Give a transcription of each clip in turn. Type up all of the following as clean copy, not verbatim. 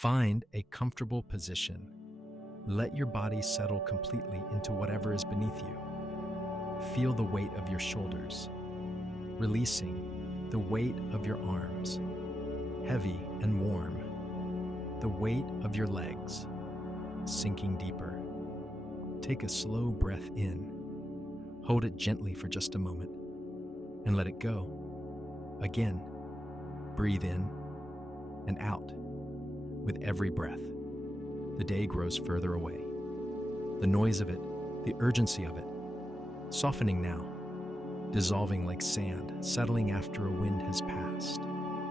Find a comfortable position. Let your body settle completely into whatever is beneath you. Feel the weight of your shoulders, releasing the weight of your arms, heavy and warm, the weight of your legs, sinking deeper. Take a slow breath in. Hold it gently for just a moment and let it go. Again, breathe in and out with every breath. The day grows further away. The noise of it, the urgency of it, softening now, dissolving like sand, settling after a wind has passed.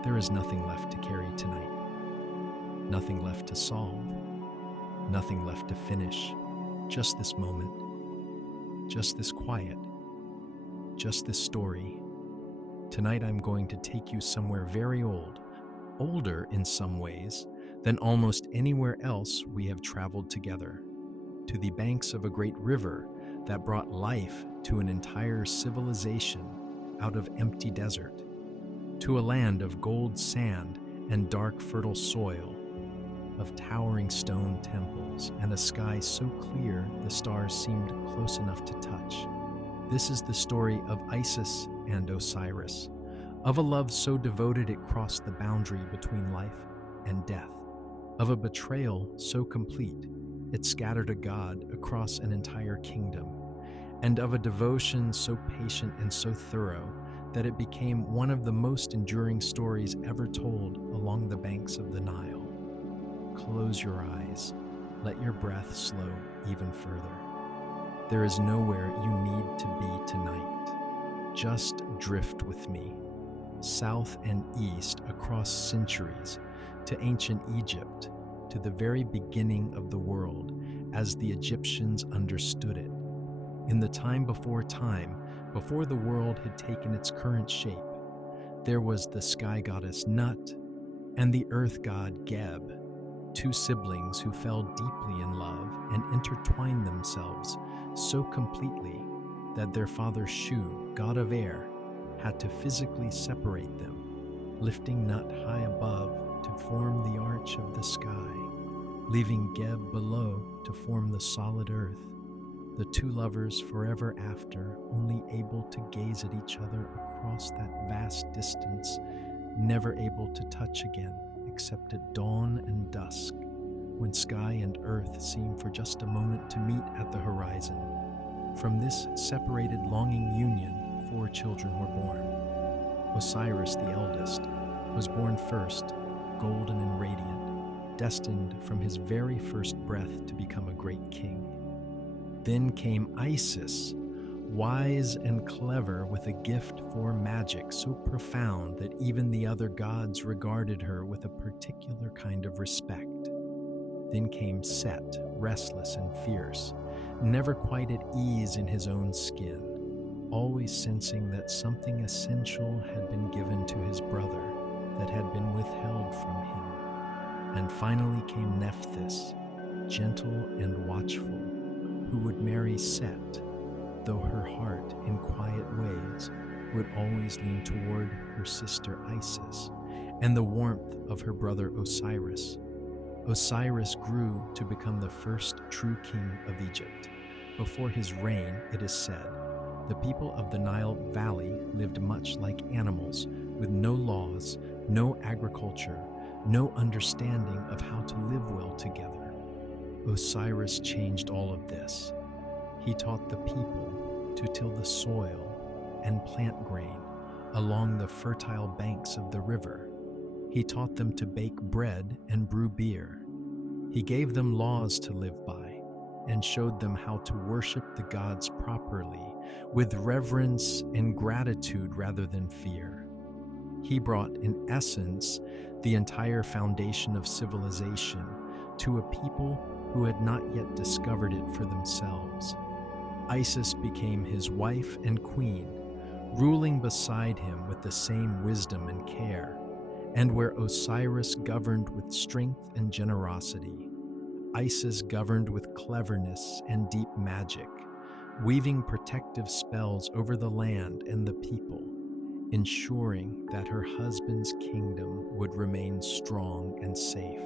There is nothing left to carry tonight. Nothing left to solve. Nothing left to finish. Just this moment. Just this quiet. Just this story. Tonight I'm going to take you somewhere very old, older in some ways than almost anywhere else we have traveled together, to the banks of a great river that brought life to an entire civilization out of empty desert, to a land of gold sand and dark fertile soil, of towering stone temples and a sky so clear the stars seemed close enough to touch. This is the story of Isis and Osiris, of a love so devoted it crossed the boundary between life and death, of a betrayal so complete it scattered a god across an entire kingdom, and of a devotion so patient and so thorough that it became one of the most enduring stories ever told along the banks of the Nile. Close your eyes. Let your breath slow even further. There is nowhere you need to be tonight. Just drift with me, south and east across centuries, to ancient Egypt, to the very beginning of the world as the Egyptians understood it. In the time, before the world had taken its current shape, there was the sky goddess Nut and the earth god Geb, two siblings who fell deeply in love and intertwined themselves so completely that their father Shu, god of air, had to physically separate them, lifting Nut high above to form the arch of the sky, leaving Geb below to form the solid earth, the two lovers forever after, only able to gaze at each other across that vast distance, never able to touch again except at dawn and dusk, when sky and earth seem for just a moment to meet at the horizon. From this separated, longing union, 4 children were born. Osiris, the eldest, was born first, golden and radiant, destined from his very first breath to become a great king. Then came Isis, wise and clever, with a gift for magic so profound that even the other gods regarded her with a particular kind of respect. Then came Set, restless and fierce, never quite at ease in his own skin, always sensing that something essential had been given to his brother that had been withheld from him. And finally came Nephthys, gentle and watchful, who would marry Set, though her heart, in quiet ways, would always lean toward her sister Isis and the warmth of her brother Osiris. Osiris grew to become the first true king of Egypt. Before his reign, it is said, the people of the Nile Valley lived much like animals, with no laws, no agriculture, no understanding of how to live well together. Osiris changed all of this. He taught the people to till the soil and plant grain along the fertile banks of the river. He taught them to bake bread and brew beer. He gave them laws to live by and showed them how to worship the gods properly, with reverence and gratitude rather than fear. He brought, in essence, the entire foundation of civilization to a people who had not yet discovered it for themselves. Isis became his wife and queen, ruling beside him with the same wisdom and care, and where Osiris governed with strength and generosity, Isis governed with cleverness and deep magic, weaving protective spells over the land and the people, ensuring that her husband's kingdom would remain strong and safe,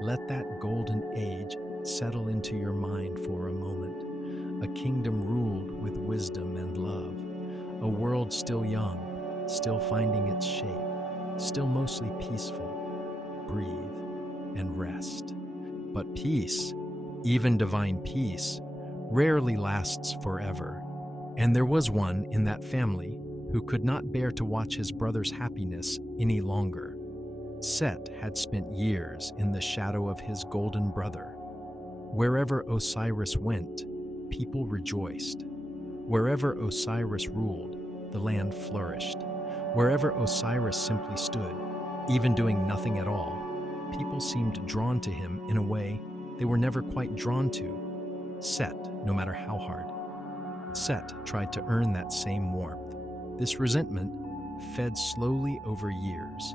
Let that golden age settle into your mind for a moment. A kingdom ruled with wisdom and love. A world still young, still finding its shape, still mostly peaceful. Breathe and rest. But peace, even divine peace, rarely lasts forever. And there was one in that family who could not bear to watch his brother's happiness any longer. Set had spent years in the shadow of his golden brother. Wherever Osiris went, people rejoiced. Wherever Osiris ruled, the land flourished. Wherever Osiris simply stood, even doing nothing at all, people seemed drawn to him in a way they were never quite drawn to. Set, no matter how hard. Set tried to earn that same warmth. This resentment fed slowly over years,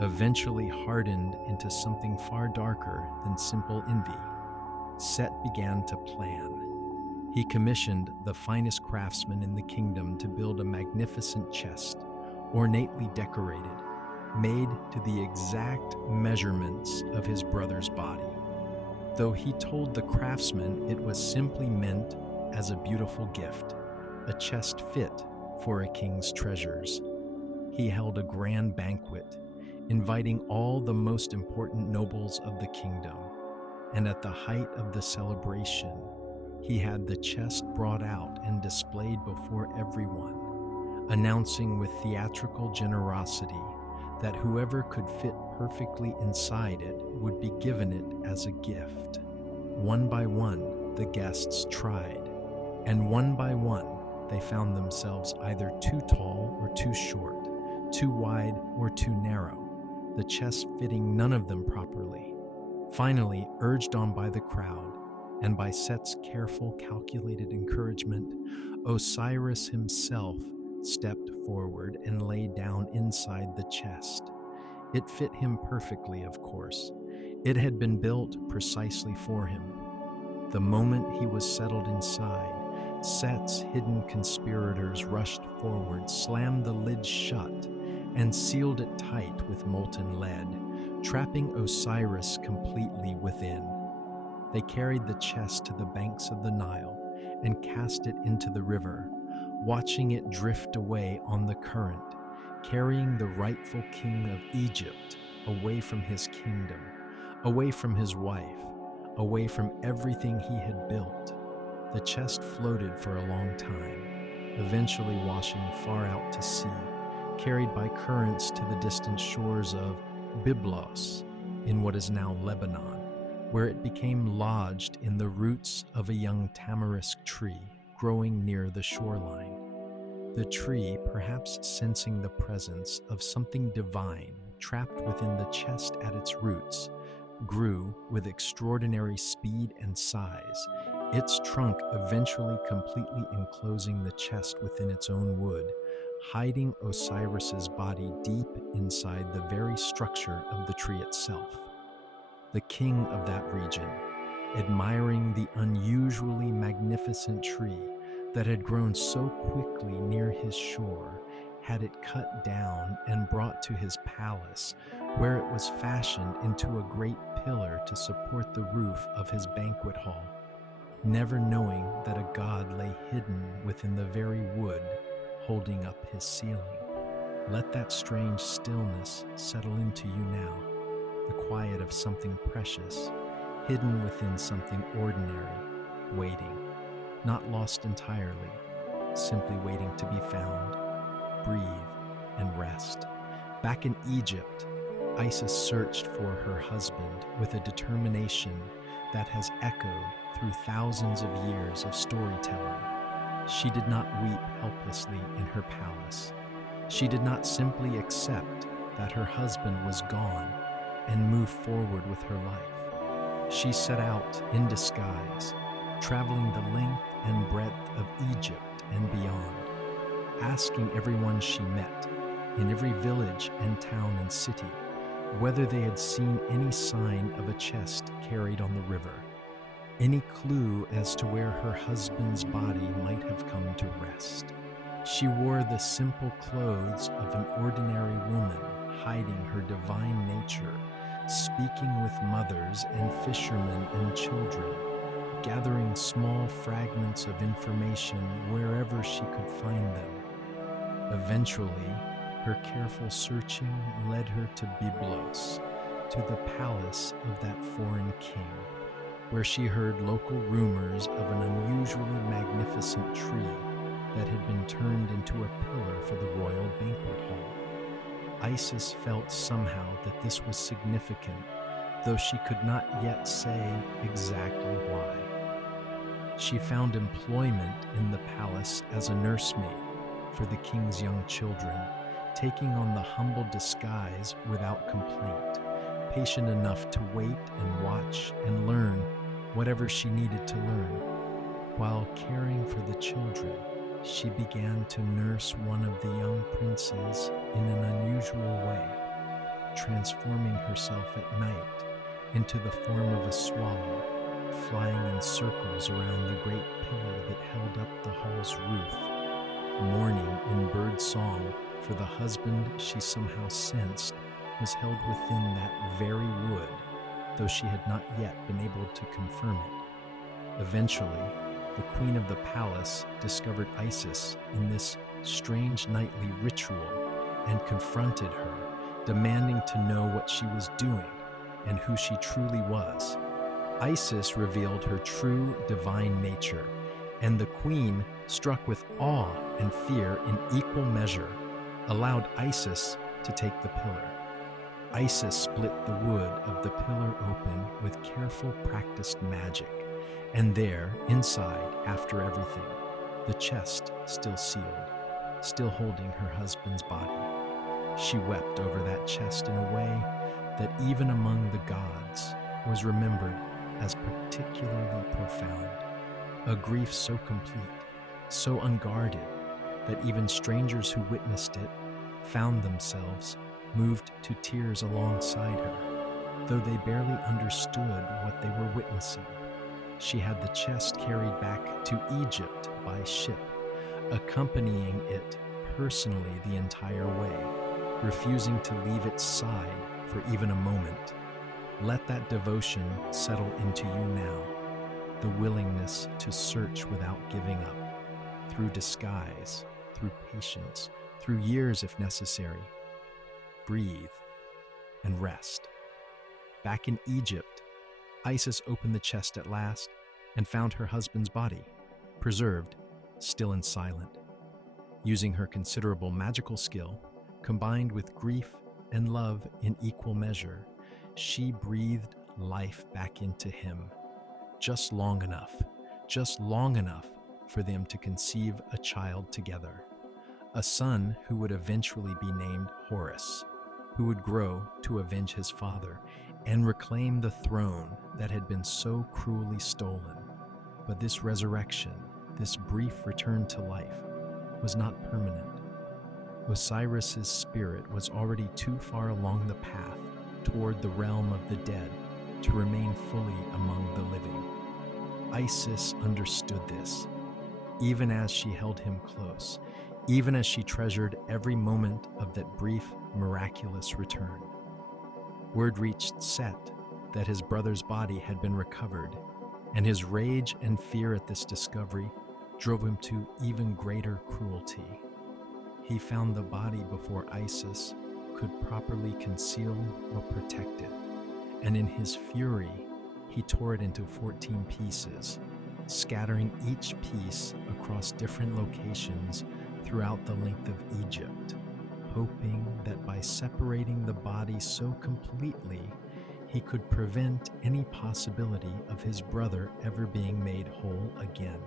eventually hardened into something far darker than simple envy. Set began to plan. He commissioned the finest craftsmen in the kingdom to build a magnificent chest, ornately decorated, made to the exact measurements of his brother's body. Though he told the craftsmen it was simply meant as a beautiful gift, a chest fit for a king's treasures. He held a grand banquet, inviting all the most important nobles of the kingdom, and at the height of the celebration, he had the chest brought out and displayed before everyone, announcing with theatrical generosity that whoever could fit perfectly inside it would be given it as a gift. One by one, the guests tried, and one by one, they found themselves either too tall or too short, too wide or too narrow, the chest fitting none of them properly. Finally, urged on by the crowd, and by Set's careful, calculated encouragement, Osiris himself stepped forward and lay down inside the chest. It fit him perfectly, of course. It had been built precisely for him. The moment he was settled inside, Set's hidden conspirators rushed forward, slammed the lid shut, and sealed it tight with molten lead, trapping Osiris completely within. They carried the chest to the banks of the Nile and cast it into the river, watching it drift away on the current, carrying the rightful king of Egypt away from his kingdom, away from his wife, away from everything he had built. The chest floated for a long time, eventually washing far out to sea, carried by currents to the distant shores of Byblos, in what is now Lebanon, where it became lodged in the roots of a young tamarisk tree growing near the shoreline. The tree, perhaps sensing the presence of something divine trapped within the chest at its roots, grew with extraordinary speed and size, its trunk eventually completely enclosing the chest within its own wood, hiding Osiris's body deep inside the very structure of the tree itself. The king of that region, admiring the unusually magnificent tree that had grown so quickly near his shore, had it cut down and brought to his palace, where it was fashioned into a great pillar to support the roof of his banquet hall, never knowing that a god lay hidden within the very wood holding up his ceiling. Let that strange stillness settle into you now, the quiet of something precious, hidden within something ordinary, waiting, not lost entirely, simply waiting to be found. Breathe and rest. Back in Egypt, Isis searched for her husband with a determination that has echoed through thousands of years of storytelling. She did not weep helplessly in her palace. She did not simply accept that her husband was gone and move forward with her life. She set out in disguise, traveling the length and breadth of Egypt and beyond, asking everyone she met, in every village and town and city, whether they had seen any sign of a chest carried on the river, any clue as to where her husband's body might have come to rest. She wore the simple clothes of an ordinary woman, hiding her divine nature speaking with mothers and fishermen and children, gathering small fragments of information wherever she could find them. Eventually, her careful searching led her to Byblos, to the palace of that foreign king, where she heard local rumors of an unusually magnificent tree that had been turned into a pillar for the royal banquet hall. Isis felt somehow that this was significant, though she could not yet say exactly why. She found employment in the palace as a nursemaid for the king's young children, taking on the humble disguise without complaint, patient enough to wait and watch and learn whatever she needed to learn. While caring for the children, she began to nurse one of the young princes in an unusual way, transforming herself at night into the form of a swallow, flying in circles around the great pillar that held up the hall's roof, mourning in bird song for the husband she somehow sensed was held within that very wood, though she had not yet been able to confirm it. Eventually, the queen of the palace discovered Isis in this strange nightly ritual and confronted her, demanding to know what she was doing and who she truly was. Isis revealed her true divine nature, and the queen, struck with awe and fear in equal measure, allowed Isis to take the pillar. Isis split the wood of the pillar open with careful practiced magic, and there, inside, after everything, the chest still sealed, still holding her husband's body. She wept over that chest in a way that even among the gods was remembered as particularly profound, a grief so complete, so unguarded, that even strangers who witnessed it found themselves moved to tears alongside her, though they barely understood what they were witnessing. She had the chest carried back to Egypt by ship, accompanying it personally the entire way, refusing to leave its side for even a moment. Let that devotion settle into you now, the willingness to search without giving up, through disguise, through patience, through years if necessary. Breathe and rest. Back in Egypt, Isis opened the chest at last and found her husband's body, preserved, still and silent. Using her considerable magical skill, combined with grief and love in equal measure, she breathed life back into him, just long enough for them to conceive a child together, a son who would eventually be named Horus, who would grow to avenge his father and reclaim the throne that had been so cruelly stolen. But this resurrection, this brief return to life, was not permanent. Osiris's spirit was already too far along the path toward the realm of the dead to remain fully among the living. Isis understood this, even as she held him close, even as she treasured every moment of that brief, miraculous return. Word reached Set that his brother's body had been recovered, and his rage and fear at this discovery drove him to even greater cruelty. He found the body before Isis could properly conceal or protect it, and in his fury, he tore it into 14 pieces, scattering each piece across different locations throughout the length of Egypt, hoping that by separating the body so completely, he could prevent any possibility of his brother ever being made whole again.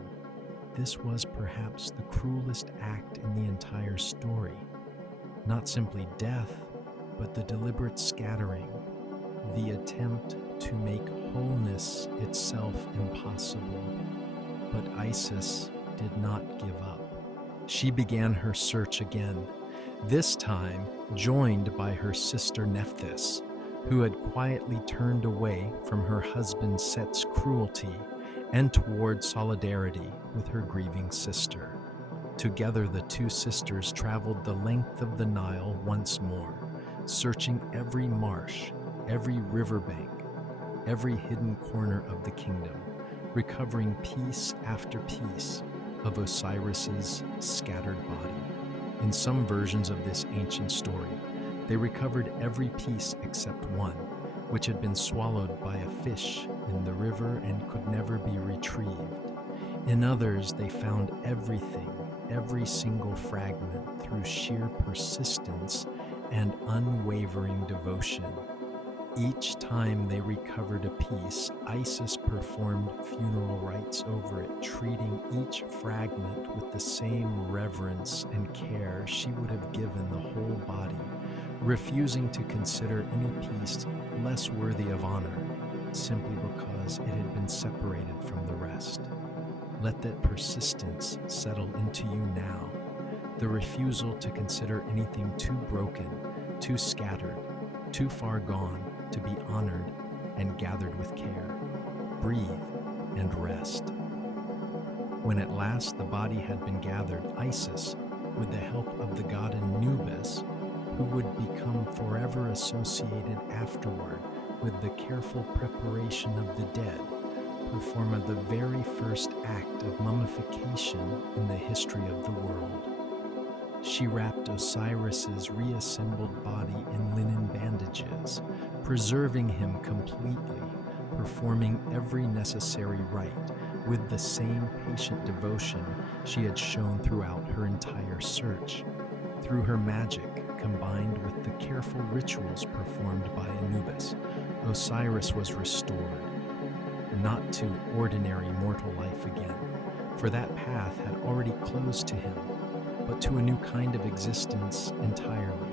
This was perhaps the cruelest act in the entire story. Not simply death, but the deliberate scattering, the attempt to make wholeness itself impossible. But Isis did not give up. She began her search again, this time joined by her sister Nephthys, who had quietly turned away from her husband Set's cruelty and toward solidarity with her grieving sister. Together, the two sisters traveled the length of the Nile once more, searching every marsh, every riverbank, every hidden corner of the kingdom, recovering piece after piece of Osiris's scattered body. In some versions of this ancient story, they recovered every piece except one, which had been swallowed by a fish in the river and could never be retrieved. In others, they found everything, every single fragment, through sheer persistence and unwavering devotion. Each time they recovered a piece, Isis performed funeral rites over it, treating each fragment with the same reverence and care she would have given the whole body, refusing to consider any piece less worthy of honor, simply because it had been separated from the rest. Let that persistence settle into you now, the refusal to consider anything too broken, too scattered, too far gone to be honored and gathered with care. Breathe and rest. When at last the body had been gathered, Isis, with the help of the god Anubis, who would become forever associated afterward with the careful preparation of the dead, performed the very first act of mummification in the history of the world. She wrapped Osiris's reassembled body in linen bandages, preserving him completely, performing every necessary rite with the same patient devotion she had shown throughout her entire search. Through her magic, combined with the careful rituals performed by Anubis, Osiris was restored, not to ordinary mortal life again, for that path had already closed to him, but to a new kind of existence entirely.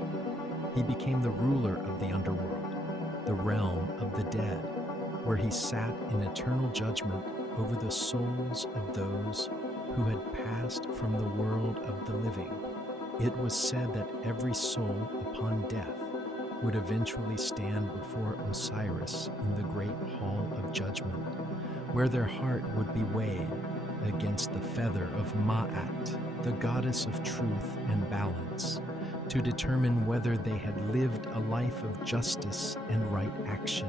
He became the ruler of the underworld, the realm of the dead, where he sat in eternal judgment over the souls of those who had passed from the world of the living. It was said that every soul upon death would eventually stand before Osiris in the great hall of judgment, where their heart would be weighed against the feather of Ma'at, the goddess of truth and balance, to determine whether they had lived a life of justice and right action.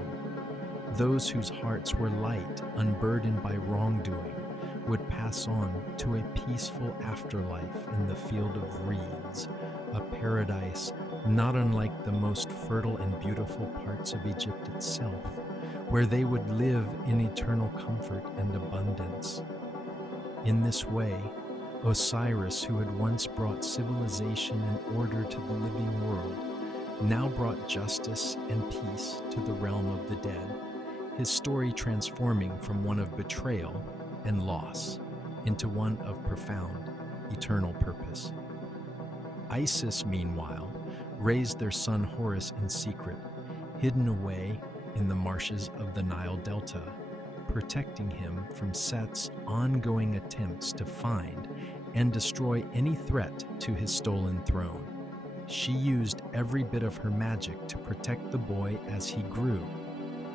Those whose hearts were light, unburdened by wrongdoing, would pass on to a peaceful afterlife in the field of reeds, a paradise not unlike the most fertile and beautiful parts of Egypt itself, where they would live in eternal comfort and abundance. In this way, Osiris, who had once brought civilization and order to the living world, now brought justice and peace to the realm of the dead, his story transforming from one of betrayal and loss into one of profound, eternal purpose. Isis, meanwhile, raised their son Horus in secret, hidden away in the marshes of the Nile Delta, protecting him from Set's ongoing attempts to find and destroy any threat to his stolen throne. She used every bit of her magic to protect the boy as he grew,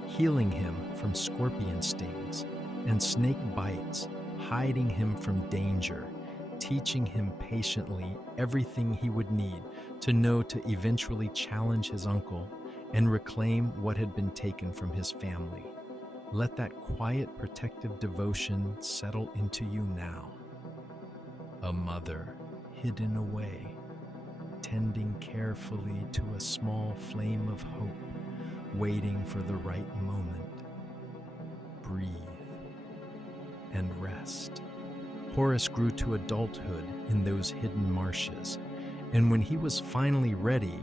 healing him from scorpion stings and snake bites, hiding him from danger, teaching him patiently everything he would need to know to eventually challenge his uncle and reclaim what had been taken from his family. Let that quiet, protective devotion settle into you now. A mother hidden away, tending carefully to a small flame of hope, waiting for the right moment. Breathe and rest. Horus grew to adulthood in those hidden marshes, and when he was finally ready,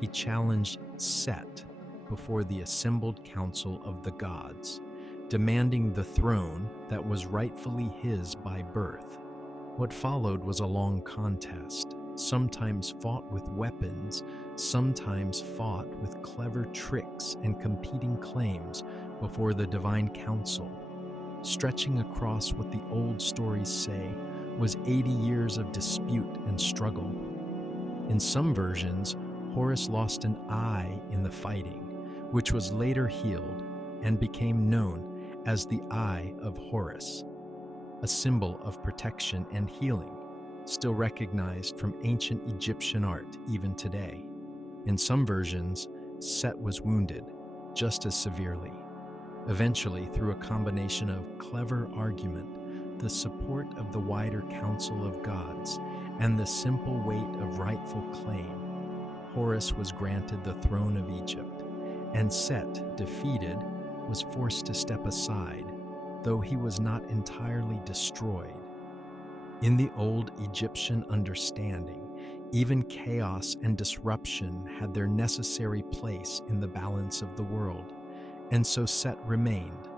he challenged Set before the assembled council of the gods, demanding the throne that was rightfully his by birth. What followed was a long contest, sometimes fought with weapons, sometimes fought with clever tricks and competing claims before the divine council, stretching across what the old stories say was 80 years of dispute and struggle. In some versions, Horus lost an eye in the fighting, which was later healed and became known as the Eye of Horus, a symbol of protection and healing, still recognized from ancient Egyptian art even today. In some versions, Set was wounded, just as severely. Eventually, through a combination of clever argument, the support of the wider council of gods, and the simple weight of rightful claim, Horus was granted the throne of Egypt, and Set, defeated, was forced to step aside, though he was not entirely destroyed. In the old Egyptian understanding, even chaos and disruption had their necessary place in the balance of the world, and so Set remained,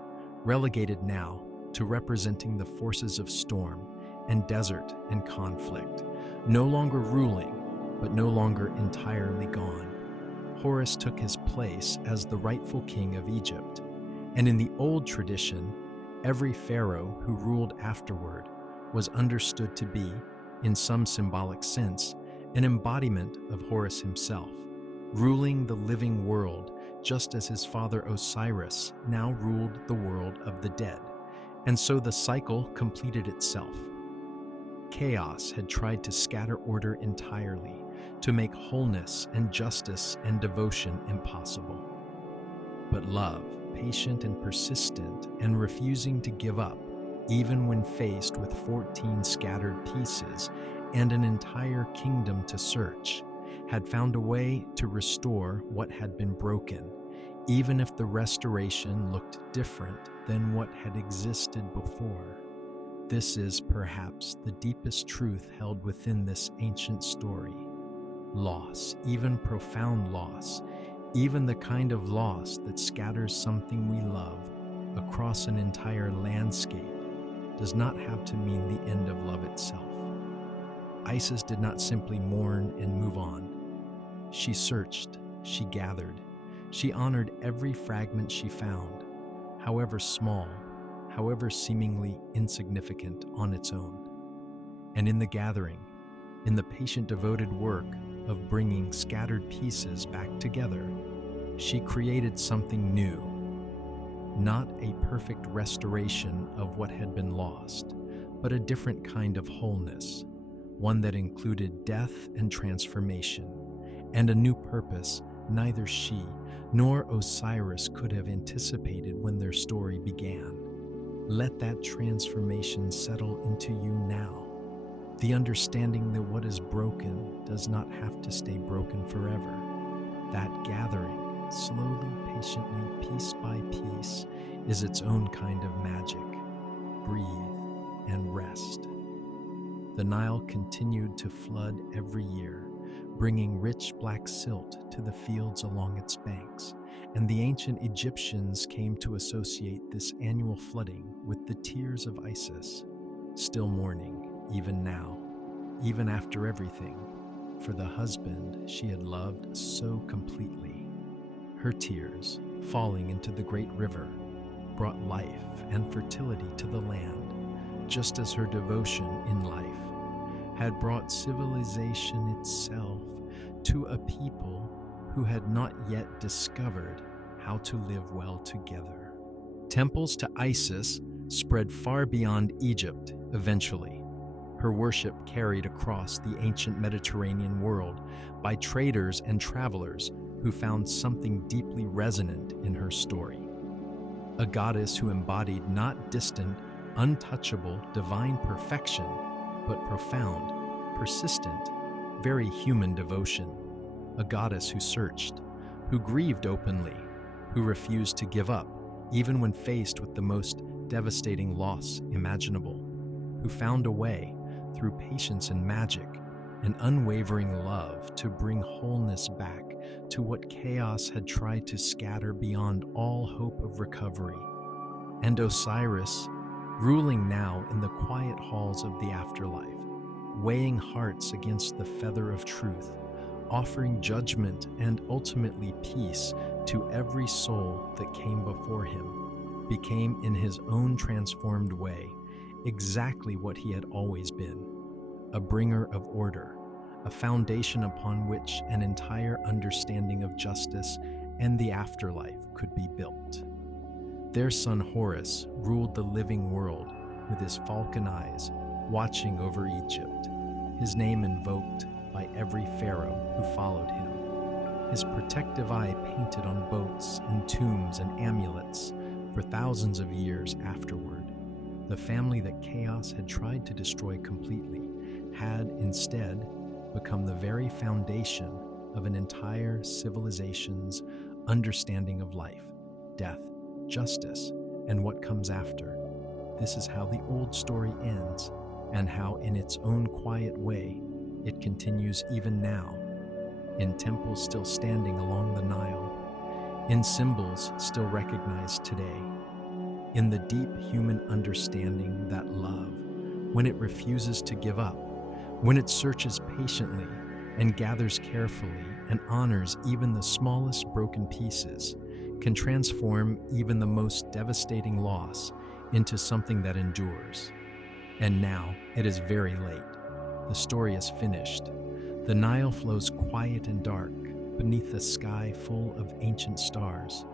relegated now to representing the forces of storm and desert and conflict, no longer ruling, but no longer entirely gone. Horus took his place as the rightful king of Egypt, and in the old tradition, every pharaoh who ruled afterward was understood to be, in some symbolic sense, an embodiment of Horus himself, ruling the living world just as his father Osiris now ruled the world of the dead. And so the cycle completed itself. Chaos had tried to scatter order entirely, to make wholeness and justice and devotion impossible. But love, patient and persistent, and refusing to give up, even when faced with 14 scattered pieces and an entire kingdom to search, had found a way to restore what had been broken, even if the restoration looked different than what had existed before. This is perhaps the deepest truth held within this ancient story. Loss, even profound loss, even the kind of loss that scatters something we love across an entire landscape, does not have to mean the end of love itself. Isis did not simply mourn and move on. She searched, she gathered, she honored every fragment she found, however small, however seemingly insignificant on its own. And in the gathering, in the patient devoted work of bringing scattered pieces back together, she created something new. Not a perfect restoration of what had been lost, but a different kind of wholeness, one that included death and transformation, and a new purpose neither she nor Osiris could have anticipated when their story began. Let that transformation settle into you now. The understanding that what is broken does not have to stay broken forever. That gathering, slowly, patiently, piece by piece, is its own kind of magic. Breathe and rest. The Nile continued to flood every year, bringing rich black silt to the fields along its banks, and the ancient Egyptians came to associate this annual flooding with the tears of Isis, still mourning, even now, even after everything, for the husband she had loved so completely. Her tears, falling into the great river, brought life and fertility to the land, just as her devotion in life had brought civilization itself to a people who had not yet discovered how to live well together. Temples to Isis spread far beyond Egypt eventually, her worship carried across the ancient Mediterranean world by traders and travelers who found something deeply resonant in her story. A goddess who embodied not distant, untouchable, divine perfection, but profound, persistent, very human devotion. A goddess who searched, who grieved openly, who refused to give up, even when faced with the most devastating loss imaginable, who found a way, through patience and magic, an unwavering love to bring wholeness back to what chaos had tried to scatter beyond all hope of recovery. And Osiris, ruling now in the quiet halls of the afterlife, weighing hearts against the feather of truth, offering judgment and ultimately peace to every soul that came before him, became in his own transformed way exactly what he had always been, a bringer of order, a foundation upon which an entire understanding of justice and the afterlife could be built. Their son Horus ruled the living world with his falcon eyes, watching over Egypt, his name invoked by every pharaoh who followed him. his protective eye painted on boats and tombs and amulets for thousands of years afterward. The family that chaos had tried to destroy completely had instead become the very foundation of an entire civilization's understanding of life, death, justice, and what comes after. This is how the old story ends, and how, in its own quiet way, it continues even now, in temples still standing along the Nile, in symbols still recognized today, in the deep human understanding that love, when it refuses to give up, when it searches patiently and gathers carefully and honors even the smallest broken pieces, can transform even the most devastating loss into something that endures. And now it is very late. The story is finished. The Nile flows quiet and dark beneath a sky full of ancient stars.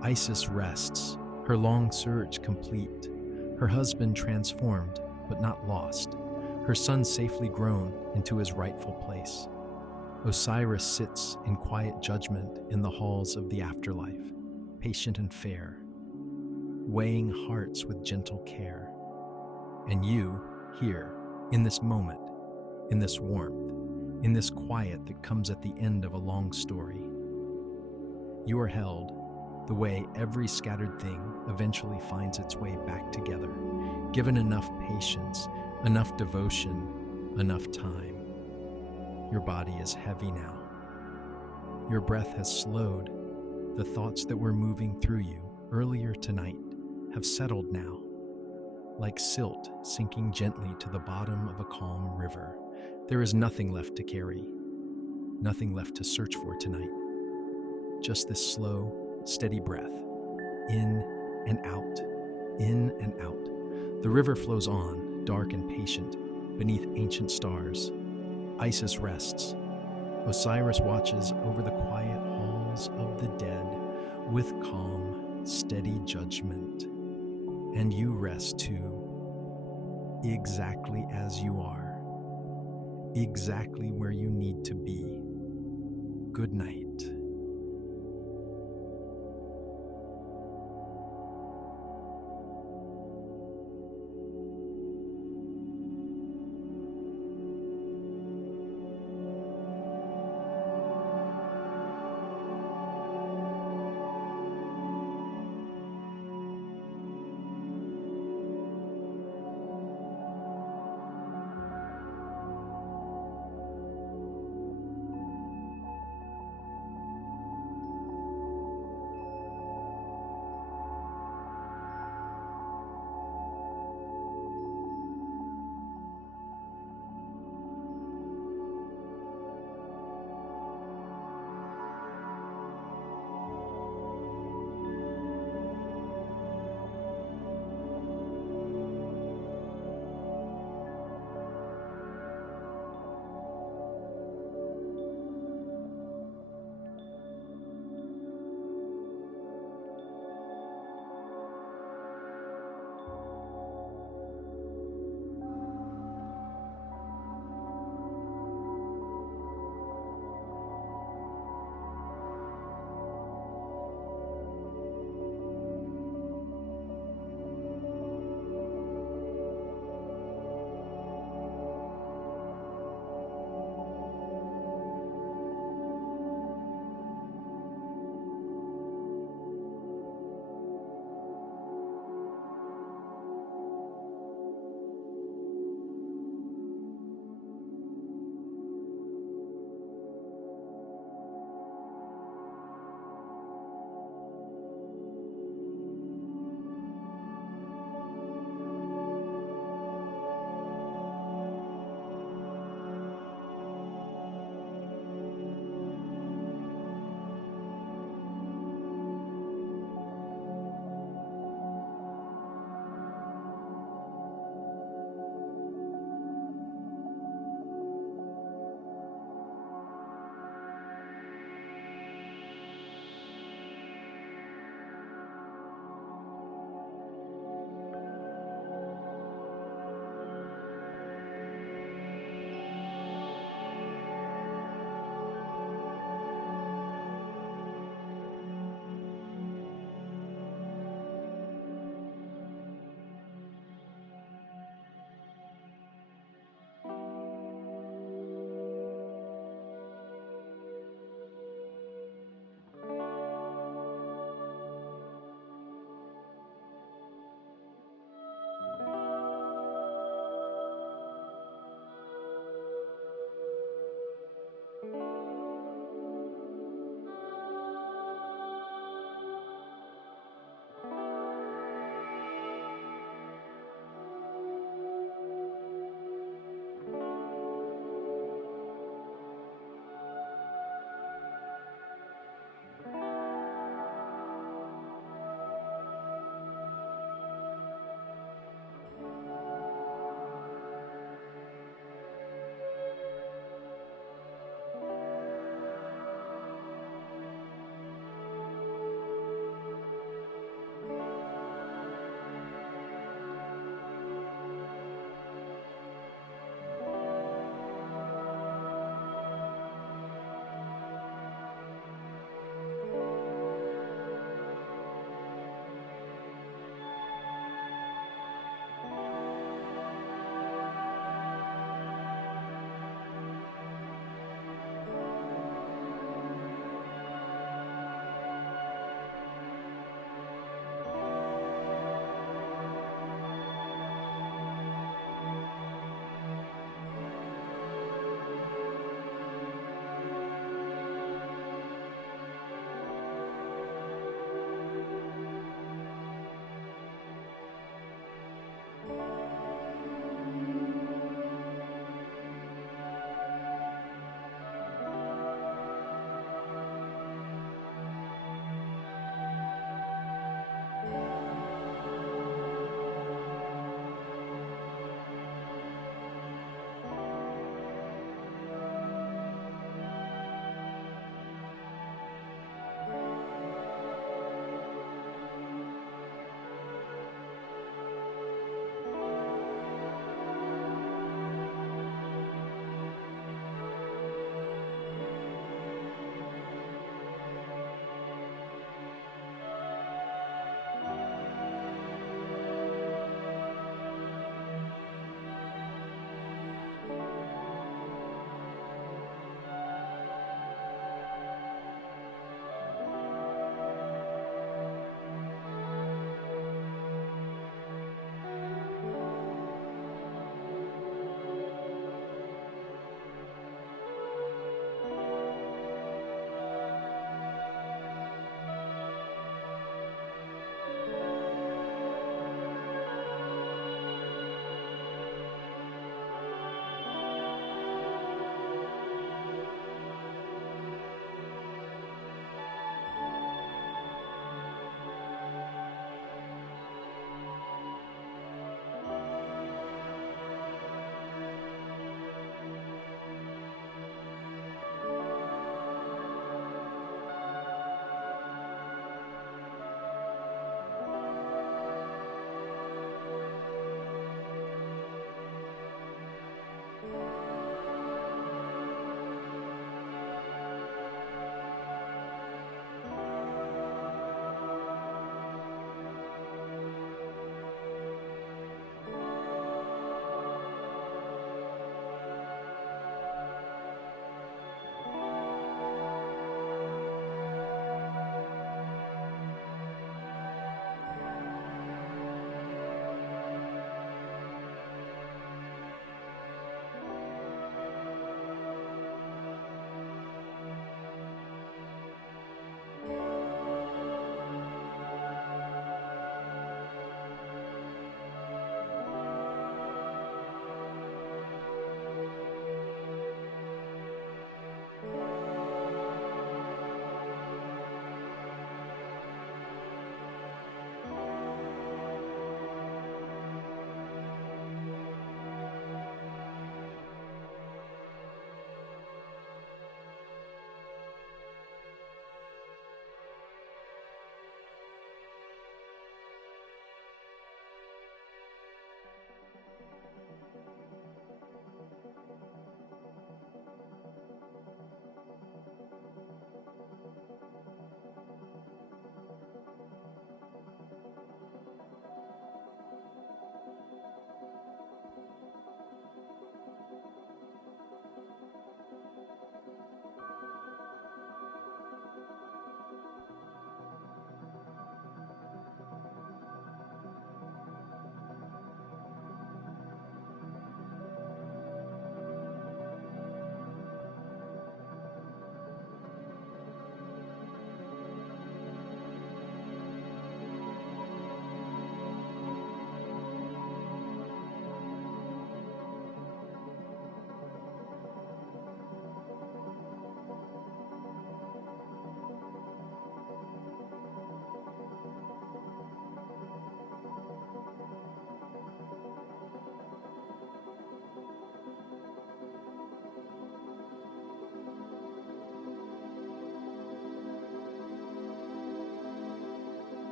Isis rests, her long surge complete, her husband transformed but not lost, her son safely grown into his rightful place. Osiris sits in quiet judgment in the halls of the afterlife, patient and fair, weighing hearts with gentle care. And you, here, in this moment, in this warmth, in this quiet that comes at the end of a long story, you are held the way every scattered thing eventually finds its way back together, given enough patience, enough devotion, enough time. Your body is heavy now. Your breath has slowed. The thoughts that were moving through you earlier tonight have settled now, like silt sinking gently to the bottom of a calm river. There is nothing left to carry, nothing left to search for tonight. Just this slow, steady breath, in and out, in and out. The river flows on, dark and patient, beneath ancient stars. Isis rests. Osiris watches over the quiet halls of the dead with calm, steady judgment. And you rest too, exactly as you are, exactly where you need to be. Good night.